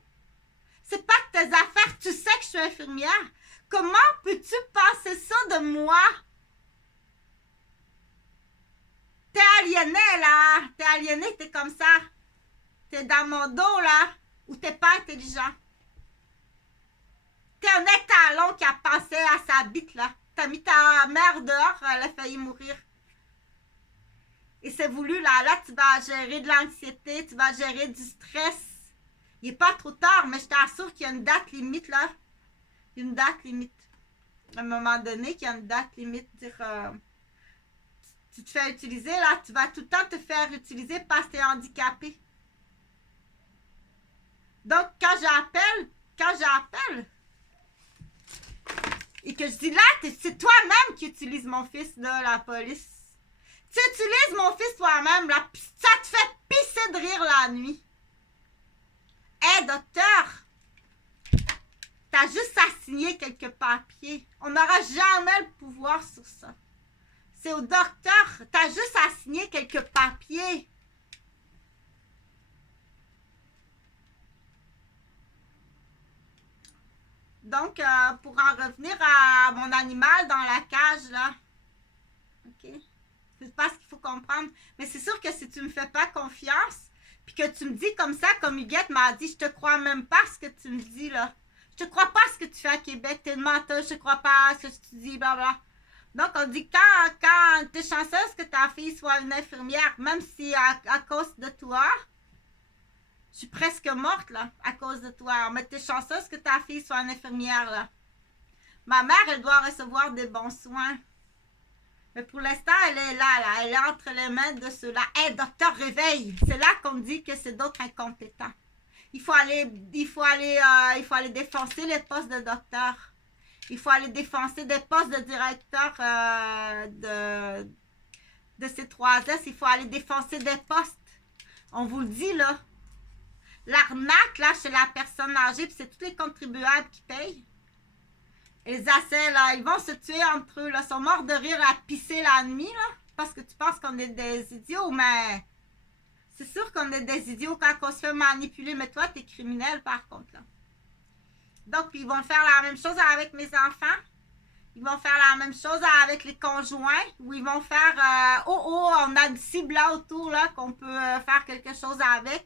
C'est pas de tes affaires, tu sais que je suis infirmière. Comment peux-tu penser ça de moi? T'es aliéné, là. T'es aliéné, t'es comme ça. T'es dans mon dos, là. Ou t'es pas intelligent. T'es un étalon qui a pensé à sa bite, là. T'as mis ta mère dehors, elle a failli mourir. Et c'est voulu, là. Là, tu vas gérer de l'anxiété, tu vas gérer du stress. Il n'est pas trop tard, mais je t'assure qu'il y a une date limite, là. Une date limite. À un moment donné, qu'il y a une date limite. Dire, tu te fais utiliser, là. Tu vas tout le temps te faire utiliser parce que tu es handicapé. Donc, quand j'appelle, et que je dis là, c'est toi-même qui utilises mon fils, là, la police. Tu utilises mon fils toi-même, là, pis ça te fait pisser de rire la nuit. Hé, docteur, t'as juste à signer quelques papiers. On n'aura jamais le pouvoir sur ça. C'est au docteur, t'as juste à signer quelques papiers. Donc, pour en revenir à mon animal dans la cage, là, ok? C'est pas ce qu'il faut comprendre. Mais c'est sûr que si tu me fais pas confiance, puis que tu me dis comme ça, comme Huguette m'a dit, je te crois même pas ce que tu me dis, là. Je te crois pas ce que tu fais à Québec, t'es une menteuse, je te crois pas ce que tu dis, blablabla. Donc, on dit quand t'es chanceuse que ta fille soit une infirmière, même si à cause de toi, je suis presque morte, là, à cause de toi. Mais t'es chanceuse que ta fille soit une infirmière, là. Ma mère, elle doit recevoir des bons soins. Mais pour l'instant, elle est là, là. Elle est entre les mains de ceux-là. Hé, docteur, réveille! C'est là qu'on me dit que c'est d'autres incompétents. Il faut aller défoncer les postes de docteur. Il faut aller défoncer des postes de directeur de ces 3S. Il faut aller défoncer des postes. On vous le dit, là. L'arnaque, là, chez la personne âgée, puis c'est tous les contribuables qui payent. Et les assets, là, ils vont se tuer entre eux, là. Ils sont morts de rire à pisser la nuit, là. Parce que tu penses qu'on est des idiots, mais c'est sûr qu'on est des idiots quand on se fait manipuler. Mais toi, t'es criminel, par contre, là. Donc, ils vont faire la même chose avec mes enfants. Ils vont faire la même chose avec les conjoints. Ou ils vont faire, on a une cible là autour, là, qu'on peut faire quelque chose avec.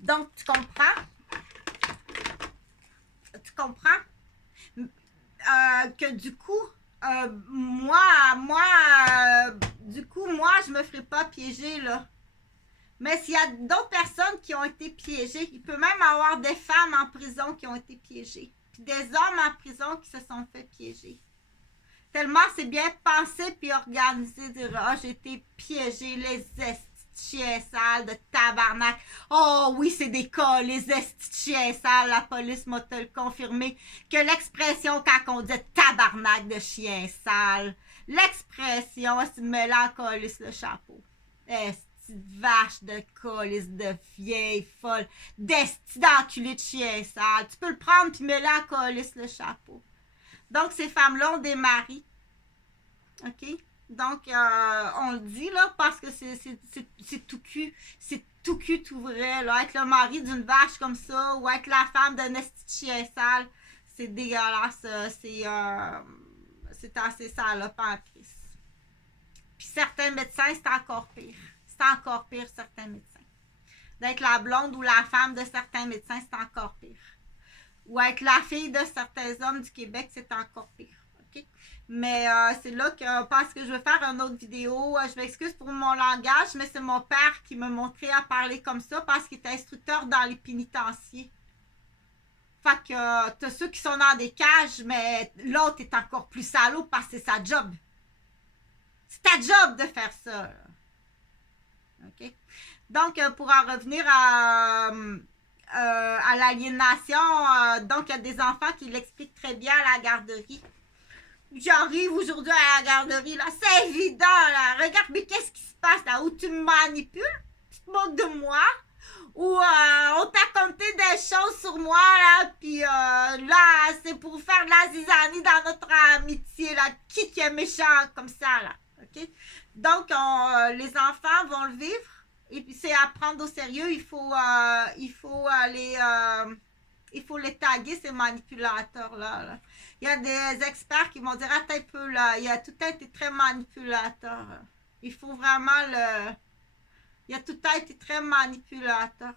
Donc, tu comprends? Tu comprends? Que du coup, moi, je me ferai pas piéger, là. Mais s'il y a d'autres personnes qui ont été piégées, il peut même avoir des femmes en prison qui ont été piégées. Puis des hommes en prison qui se sont fait piéger. Tellement c'est bien pensé puis organisé. Dire, j'ai été piégé, les chiens sales de tabarnak. Oh oui, c'est des cas, les chiens sales. La police m'a te le confirmé que l'expression quand on dit tabarnak de chien sale, l'expression, c'est de mélancolie le chapeau. Vache de colis de vieille folle, d'esti d'enculé de chien sale. Tu peux le prendre puis mélancolie le chapeau. Donc, ces femmes-là ont des maris. OK? Donc, on le dit, là, parce que c'est tout cul. C'est tout cul, tout vrai, là. Être le mari d'une vache comme ça, ou être la femme d'un esti de chien sale, c'est dégueulasse. C'est assez sale, là, pas en crise. Puis certains médecins, c'est encore pire. C'est encore pire, certains médecins. D'être la blonde ou la femme de certains médecins, c'est encore pire. Ou être la fille de certains hommes du Québec, c'est encore pire. Okay? Mais c'est là que parce que je vais faire une autre vidéo. Je m'excuse pour mon langage, mais c'est mon père qui m'a montré à parler comme ça parce qu'il était instructeur dans les pénitenciers. Fait que t'as ceux qui sont dans des cages, mais l'autre est encore plus salaud parce que c'est sa job. C'est ta job de faire ça. Là. OK? Donc, pour en revenir à l'aliénation, donc il y a des enfants qui l'expliquent très bien à la garderie. J'arrive aujourd'hui à la garderie, là, c'est évident, là. Regarde, mais qu'est-ce qui se passe, là, où tu me manipules, tu te moques de moi, ou on t'a compté des choses sur moi, là, puis là, c'est pour faire de la zizanie dans notre amitié, là. Qui est méchant comme ça, là, OK? Donc, les enfants vont le vivre. Et puis c'est à prendre au sérieux, il faut aller Il faut les taguer, ces manipulateurs-là. Là. Il y a des experts qui vont dire, attends un peu, là, il a tout été très manipulateur. Il faut vraiment le... Il a tout été très manipulateur.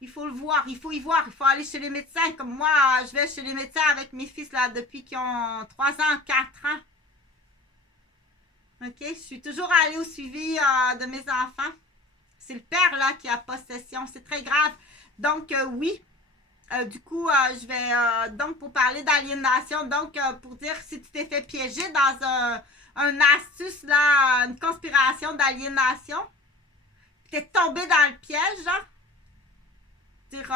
Il faut le voir, il faut y voir, il faut aller chez les médecins. Comme moi, je vais chez les médecins avec mes fils là depuis qu'ils ont 3 ans, 4 ans. OK? Je suis toujours allée au suivi de mes enfants. C'est le père là qui a possession. C'est très grave. Donc, oui. Du coup, je vais, donc, pour parler d'aliénation, donc, pour dire si tu t'es fait piéger dans un astuce, là, une conspiration d'aliénation, tu es tombé dans le piège, là, dire,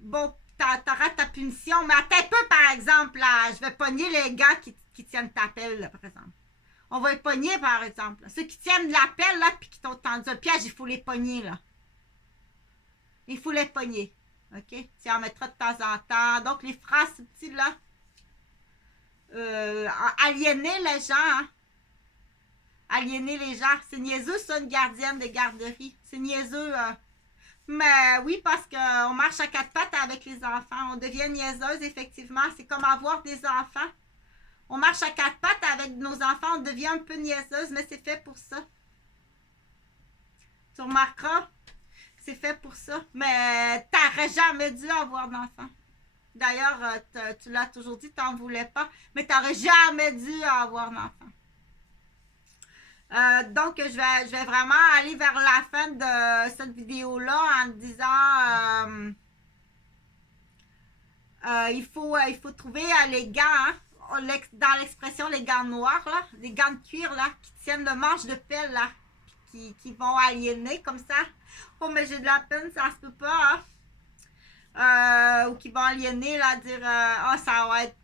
bon, t'auras ta punition, mais attends un peu, par exemple, là, je vais pogner les gars qui tiennent ta pelle, là, par exemple. On va les pogner, par exemple. Ceux qui tiennent la pelle, là, puis qui t'ont tendu un piège, il faut les pogner, là. Il faut les pogner. OK? Tu en mettras de temps en temps. Donc, les phrases subtiles, là. Aliéner les gens, hein? Aliéner les gens. C'est niaiseux, ça, une gardienne de garderie. C'est niaiseux. Mais oui, parce qu'on marche à 4 pattes avec les enfants. On devient niaiseuse, effectivement. C'est comme avoir des enfants. On marche à 4 pattes avec nos enfants. On devient un peu niaiseuse, mais c'est fait pour ça. Tu remarqueras, c'est fait pour ça. Mais t'aurais jamais dû avoir d'enfant. D'ailleurs, tu l'as toujours dit, t'en voulais pas. Mais t'aurais jamais dû avoir d'enfant. Donc, je vais vraiment aller vers la fin de cette vidéo-là en disant il faut trouver les gants, hein, dans l'expression les gants noirs, là, les gants de cuir là, qui tiennent le manche de pelle là, qui vont aliéner comme ça. Oh, mais j'ai de la peine, ça se peut pas, hein? Ou qui vont aliéner, là, dire oh, ça va être.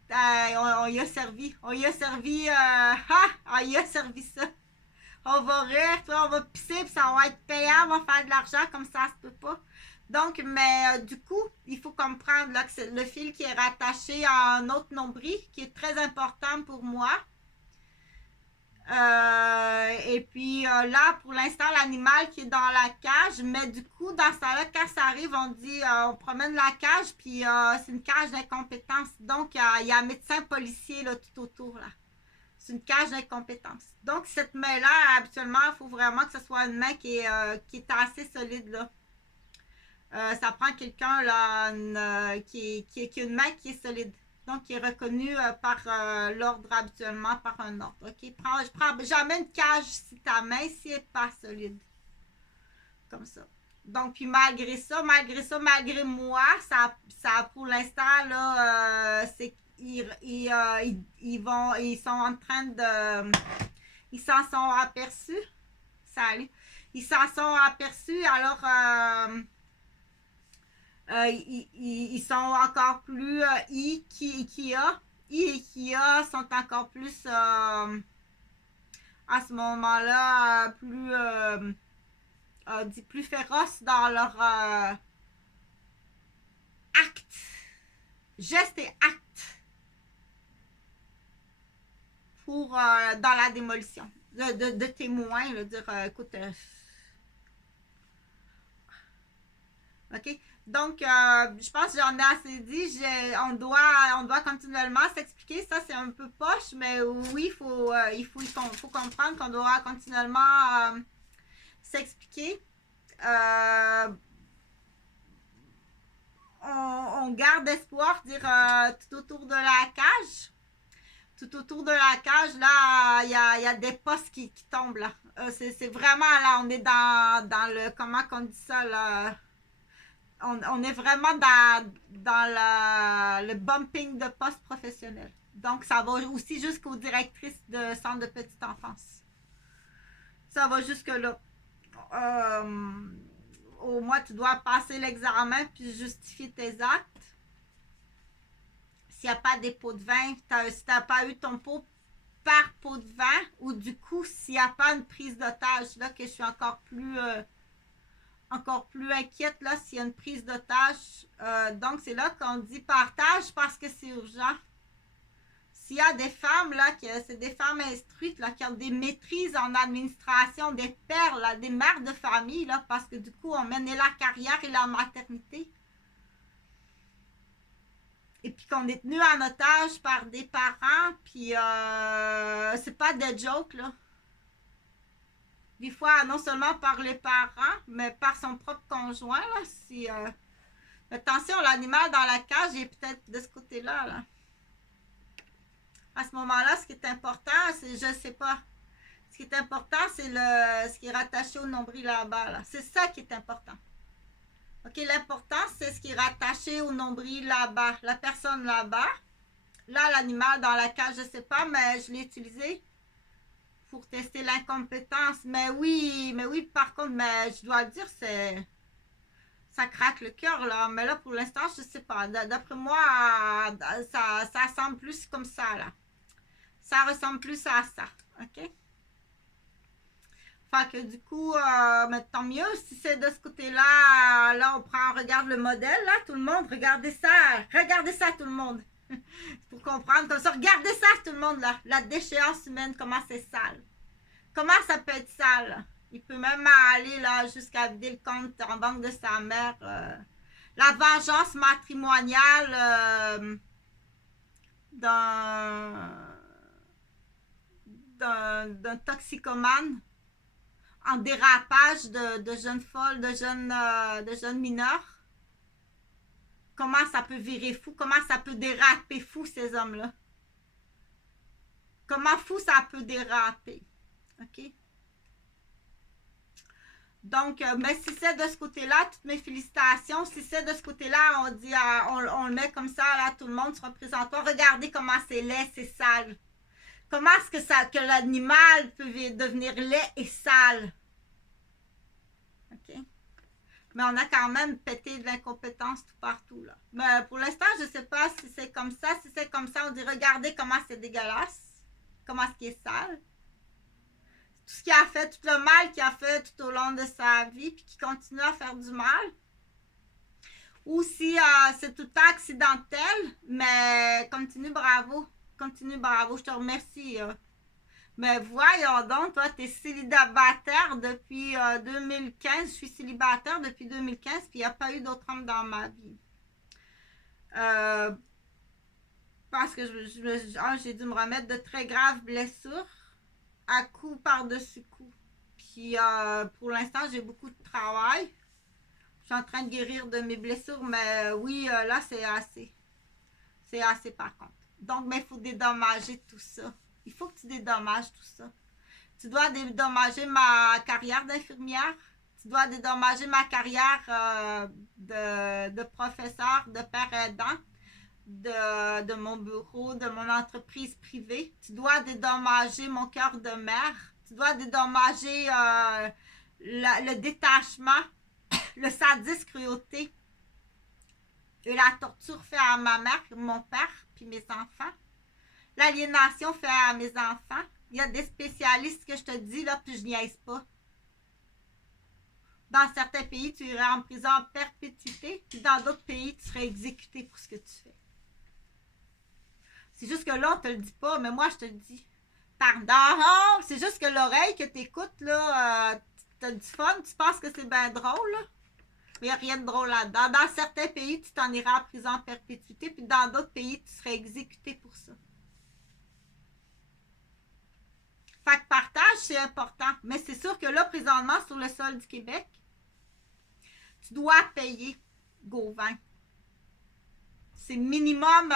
On y a servi. On y a servi. On y a servi ça. On va rire, on va pisser, puis ça va être payant, on va faire de l'argent, comme ça se peut pas. Donc, mais du coup, il faut comprendre là, que c'est le fil qui est rattaché à un autre nombril, qui est très important pour moi. Et puis là, pour l'instant, l'animal qui est dans la cage, mais du coup, dans ce temps-là, quand ça arrive, on dit, on promène la cage, puis c'est une cage d'incompétence. Donc, il y a un médecin policier là, tout autour, là. C'est une cage d'incompétence. Donc, cette main-là, habituellement, il faut vraiment que ce soit une main qui est assez solide, là. Ça prend quelqu'un, là, qui a une main qui est solide. Donc, qui est reconnu par l'ordre habituellement, par un ordre. OK? Je prends jamais une cage si ta main, si elle n'est pas solide. Comme ça. Donc, puis malgré moi, ça pour l'instant, là, c'est ils sont en train de... Ils s'en sont aperçus. Salut. Ils s'en sont aperçus, alors... ils sont encore plus IKEA et Kia sont encore plus à ce moment-là plus féroces dans leur acte, gestes et actes pour dans la démolition de témoins, là, dire écoute OK. Donc, je pense que j'en ai assez dit. On doit continuellement s'expliquer. Ça, c'est un peu poche, mais oui, il faut comprendre qu'on doit continuellement s'expliquer. On garde espoir, dire tout autour de la cage. Tout autour de la cage, là, il y a des postes qui tombent, là. C'est vraiment, là, on est dans le, comment qu'on dit ça, là... On est vraiment dans le bumping de poste professionnel. Donc, ça va aussi jusqu'aux directrices de centre de petite enfance. Ça va jusque-là. Au moins, tu dois passer l'examen puis justifier tes actes. S'il n'y a pas des pots de vin, si tu n'as pas eu ton pot par pot de vin, ou du coup, s'il n'y a pas une prise d'otage, là, que je suis encore plus inquiète là s'il y a une prise d'otage. Donc, c'est là qu'on dit partage parce que c'est urgent. S'il y a des femmes, là, c'est des femmes instruites, là, qui ont des maîtrises en administration, des pères, là, des mères de famille, là, parce que du coup, on mène la carrière et la maternité. et puis qu'on est tenu en otage par des parents, puis c'est pas des jokes, là. Des fois, non seulement par les parents, mais par son propre conjoint, là. Si, attention, l'animal dans la cage, il est peut-être de ce côté-là, là. À ce moment-là, ce qui est important, c'est, je sais pas, ce qui est important, c'est ce qui est rattaché au nombril là-bas, là. C'est ça qui est important. OK, l'important, c'est ce qui est rattaché au nombril là-bas, la personne là-bas. Là, l'animal dans la cage, je sais pas, mais je l'ai utilisé pour tester l'incompétence. Mais oui, par contre, mais je dois le dire, ça craque le cœur, là. Mais là, pour l'instant, je sais pas. D'après moi, ça semble plus comme ça, là. Ça ressemble plus à ça, OK? Fait que du coup, mais tant mieux. Si c'est de ce côté-là, là, on regarde le modèle, là, tout le monde. Regardez ça, tout le monde. Pour comprendre comme ça. Regardez ça, tout le monde, là. La déchéance humaine, comment c'est sale. Comment ça peut être sale? Il peut même aller là jusqu'à vider le compte en banque de sa mère. La vengeance matrimoniale d'un toxicomane en dérapage de jeunes folles, de jeunes mineurs. Comment ça peut virer fou? Comment ça peut déraper fou, ces hommes-là? Comment fou ça peut déraper? OK? Donc, mais si c'est de ce côté-là, toutes mes félicitations. Si c'est de ce côté-là, on dit, on le met comme ça, là, tout le monde se représente. Regardez comment c'est laid, c'est sale. Comment est-ce que l'animal peut devenir laid et sale? OK? Mais on a quand même pété de l'incompétence tout partout, là. Mais pour l'instant, je ne sais pas si c'est comme ça. Si c'est comme ça, on dit, regardez comment c'est dégueulasse. Comment est-ce qu'il est sale. Tout ce qu'il a fait, tout le mal qu'il a fait tout au long de sa vie, puis qui continue à faire du mal. Ou si c'est tout le temps accidentel, mais continue, bravo. Continue, bravo, je te remercie. Mais voyons donc, toi, tu es célibataire depuis 2015. Je suis célibataire depuis 2015, puis il n'y a pas eu d'autre homme dans ma vie. Parce que j'ai dû me remettre de très graves blessures à coup par-dessus coup. Puis pour l'instant, j'ai beaucoup de travail. Je suis en train de guérir de mes blessures, mais oui, là, c'est assez. C'est assez par contre. Donc, mais il faut dédommager tout ça. Il faut que tu dédommages tout ça. Tu dois dédommager ma carrière d'infirmière. Tu dois dédommager ma carrière de professeur, de père aidant, de mon bureau, de mon entreprise privée. Tu dois dédommager mon cœur de mère. Tu dois dédommager le détachement, le sadisme, cruauté et la torture fait à ma mère, mon père, puis mes enfants. L'aliénation fait à mes enfants. Il y a des spécialistes que je te dis, là, puis je niaise pas. Dans certains pays, tu irais en prison en perpétuité, puis dans d'autres pays, tu serais exécuté pour ce que tu fais. C'est juste que là, on te le dit pas, mais moi, je te le dis. Pardon! C'est juste que l'oreille que t'écoutes, là, t'as du fun, tu penses que c'est bien drôle, là. Mais il n'y a rien de drôle là-dedans. Dans certains pays, tu t'en iras en prison en perpétuité, puis dans d'autres pays, tu serais exécuté pour ça. Fait que partage, c'est important. Mais c'est sûr que là, présentement, sur le sol du Québec, tu dois payer Gauvin. C'est minimum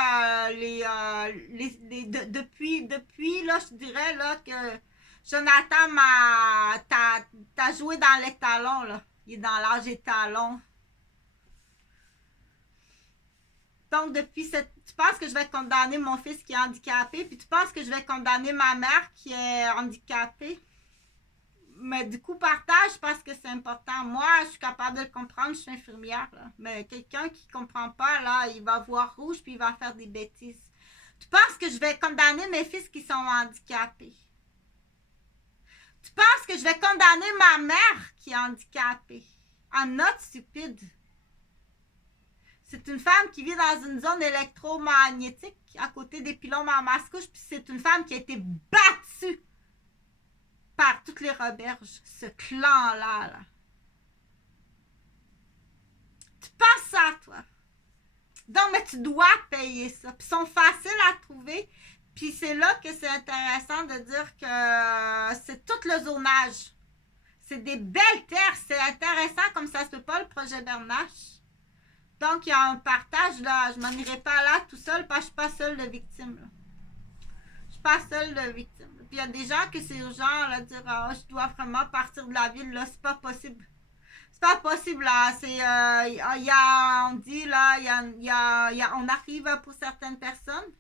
depuis là, je dirais là que Jonathan t'as joué dans les talons, là. Il est dans l'âge des talons. Donc, tu penses que je vais condamner mon fils qui est handicapé, puis tu penses que je vais condamner ma mère qui est handicapée. Mais du coup, partage parce que c'est important. Moi, je suis capable de le comprendre, je suis infirmière. Là. Mais quelqu'un qui ne comprend pas, là, il va voir rouge puis il va faire des bêtises. Tu penses que je vais condamner mes fils qui sont handicapés. Tu penses que je vais condamner ma mère qui est handicapée. I'm not stupide. C'est une femme qui vit dans une zone électromagnétique à côté des pylônes en Mascouche, puis c'est une femme qui a été battue par toutes les Roberges, ce clan-là. Là. Tu penses ça, toi? Donc, mais tu dois payer ça. Puis, ils sont faciles à trouver. Puis, c'est là que c'est intéressant de dire que c'est tout le zonage. C'est des belles terres. C'est intéressant comme ça se peut pas, le projet Bernache. Donc, il y a un partage, là. Je m'en irai pas là tout seul parce que je suis pas seule de victime, là. Je suis pas seule de victime. Puis, il y a des gens que c'est urgent, là, de dire, oh, je dois vraiment partir de la ville, là. C'est pas possible. C'est pas possible, là. C'est, y a, on dit, là, on arrive pour certaines personnes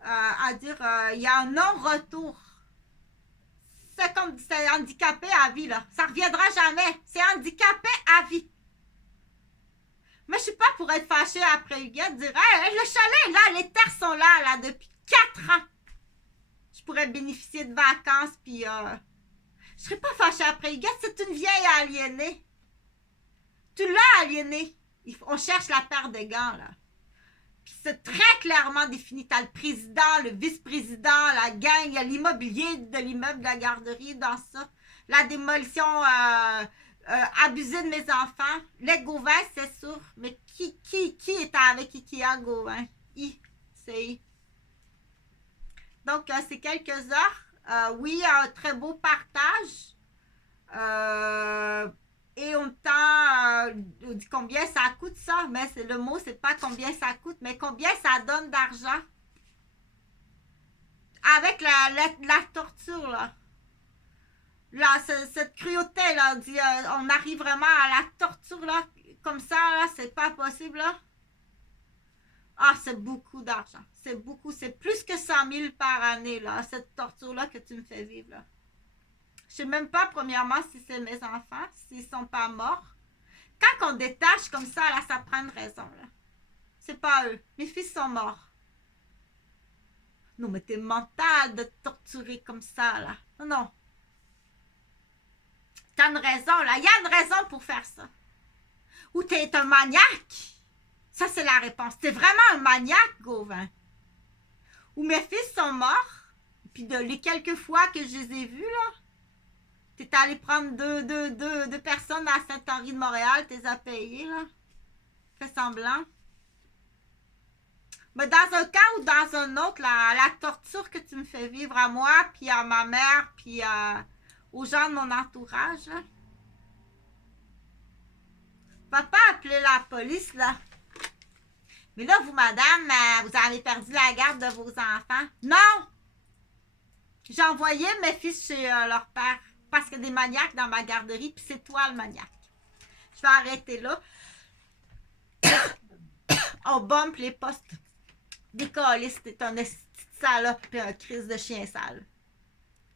à dire, il y a un non-retour. C'est comme, c'est handicapé à vie, là. Ça reviendra jamais. C'est handicapé à vie. Mais je suis pas pour être fâchée après Huguette, dire hey, le chalet, là, les terres sont là, là, depuis 4 ans. Je pourrais bénéficier de vacances, puis je serais pas fâchée après Huguette, c'est une vieille aliénée. Tu l'as aliénée. On cherche la paire de gants, là. Puis c'est très clairement défini. T'as le président, le vice-président, la gang, il y a l'immobilier de l'immeuble de la garderie dans ça. La démolition abusée de mes enfants. Les Gauvin, c'est sûr. Mais qui est avec Ikea Gauvin? C'est donc, c'est quelques heures. Oui, un très beau partage. Et on dit combien ça coûte ça, mais le mot, c'est pas combien ça coûte, mais combien ça donne d'argent. Avec la torture, là. Là, cette cruauté, là, on dit, on arrive vraiment à la torture, là, comme ça, là, c'est pas possible, là. Ah, c'est beaucoup d'argent. C'est beaucoup, c'est plus que 100 000 par année, là, cette torture-là que tu me fais vivre, là. Je sais même pas, premièrement, si c'est mes enfants, s'ils sont pas morts. Quand on détache comme ça, là, ça prend une raison, là. C'est pas eux. Mes fils sont morts. Non, mais t'es mental de te torturer comme ça, là. Non, non. T'as une raison, là. Il y a une raison pour faire ça. Ou t'es un maniaque. Ça, c'est la réponse. T'es vraiment un maniaque, Gauvin. Ou mes fils sont morts. Puis les quelques fois que je les ai vus, là, t'es allé prendre deux personnes à Saint-Henri-de-Montréal, t'es à payer, là. Fais semblant. Mais dans un cas ou dans un autre, la torture que tu me fais vivre à moi, puis à ma mère, puis aux gens de mon entourage, là. Papa a appelé la police, là. Mais là, vous, madame, vous avez perdu la garde de vos enfants. Non! J'ai envoyé mes fils chez leur père. Parce qu'il y a des maniaques dans ma garderie, puis c'est toi le maniaque. Je vais arrêter là. On bump les postes. Décaliste, t'es un salope et un crise de chien sale.